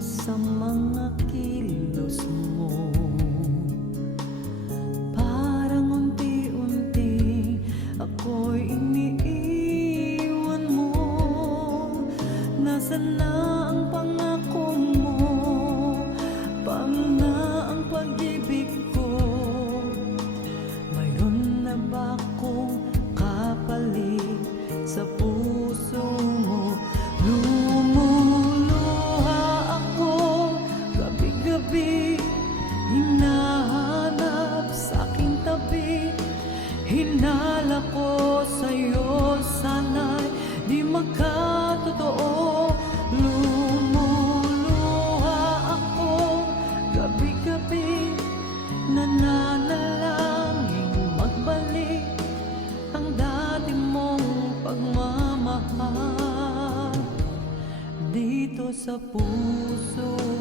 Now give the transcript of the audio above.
sa mga kilos mo. Parang unti-unti ako'y iniiwan mo. Nasaan na ang pangako mo? Paano na ang pag-ibig ko? Mayroon na ba akong kapalit sa puso mo? Lumuluha ako gabi-gabi, hinahanap sa aking tabi. Hinala ko sa'yo, sana'y di makatotoo. Lumuluha ako gabi-gabi, nananalangin magbalik ang dati mong pagmamahal dito sa puso.